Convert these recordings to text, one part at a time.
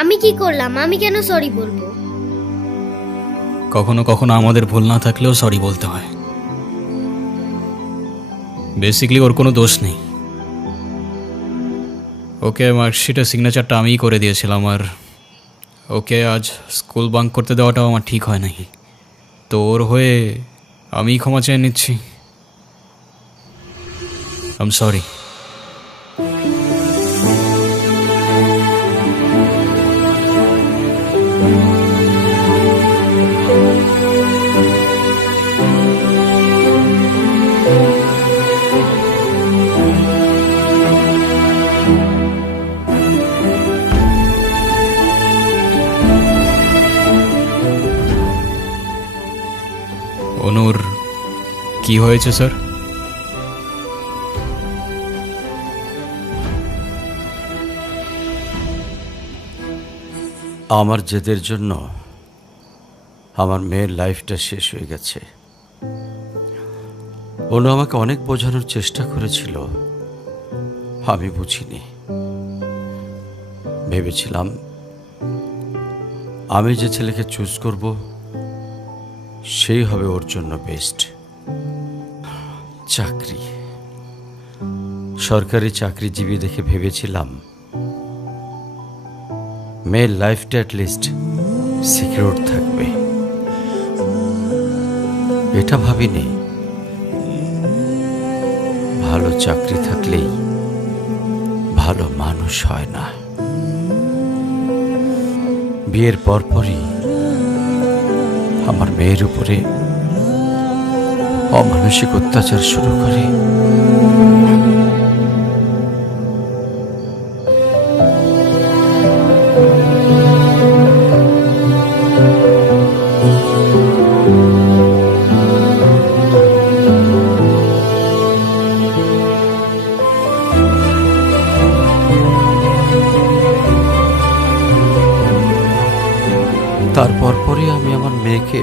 আমি কি করলাম? আমি কেন সরি বলবো? কখনো কখনো আমাদের ভুল না থাকলেও সরি বলতে হয়। বেসিক্যালি ওর কোনো দোষ নেই। ওকে মার্কশিটের সিগনেচারটা আমিই করে দিয়েছিলাম, আর ওকে আজ স্কুল বাঙ্ক করতে দেওয়াটাও আমার ঠিক হয় নাই। তো ওর হয়ে আমিই ক্ষমা চেয়ে নিচ্ছি। I am sorry. অনুর কি হয়েছে স্যার? আমার জেদের জন্য আমার মেয়ের লাইফটা শেষ হয়ে গেছে। অনু আমাকে অনেক বোঝানোর চেষ্টা করেছিল, আমি বুঝিনি। ভেবেছিলাম আমি যে ছেলেকে চুজ করব সেই হবে ওর জন্য বেস্ট। চাকরি, সরকারি চাকরিজীবী দেখে ভেবেছিলাম মেয়ের লাইফটা অ্যাটলিস্ট সিকিউর থাকবে। এটা ভাবিনি ভালো চাকরি থাকলেই ভালো মানুষ হয় না। বিয়ের পরপরই আমার মেয়ের উপরে অমানসিক অত্যাচার শুরু করে। তারপর পরে আমি আমার মেয়েকে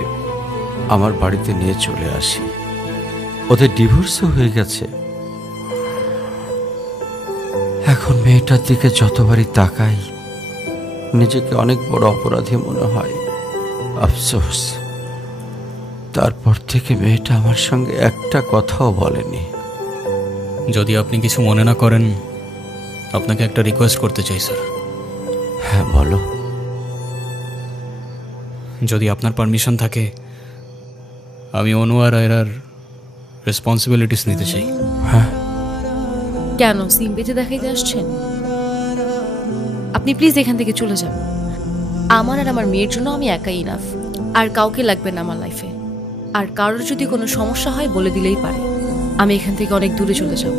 আমার বাড়িতে নিয়ে চলে আসি। ওদের ডিভোর্সও হয়ে গেছে। এখন মেয়েটার দিকে যতবারই তাকাই নিজেকে অনেক বড় অপরাধী মনে হয়। আফসোস, তারপর থেকে মেয়েটা আমার সঙ্গে একটা কথাও বলেনি। যদি আপনি কিছু মনে না করেন, আপনাকে একটা রিকোয়েস্ট করতে চাই স্যার। হ্যাঁ, বলো। যদি আপনার পারমিশন থাকে, আমি অনু আর আয়রার রেসপন্সিবিলিটিস নিতে চাই। হ্যাঁ, কেন সিম বেঁধে দেখাইতে আসছেন? আপনি প্লিজ এখান থেকে চলে যান। আমার আর আমার মেয়ের জন্য আমি একাই ইনাফ, আর কাউকে লাগবে না আমার লাইফে। আর কারোর যদি কোনো সমস্যা হয় বলে দিলেই পারে। আমি এখান থেকে অনেক দূরে চলে যাব।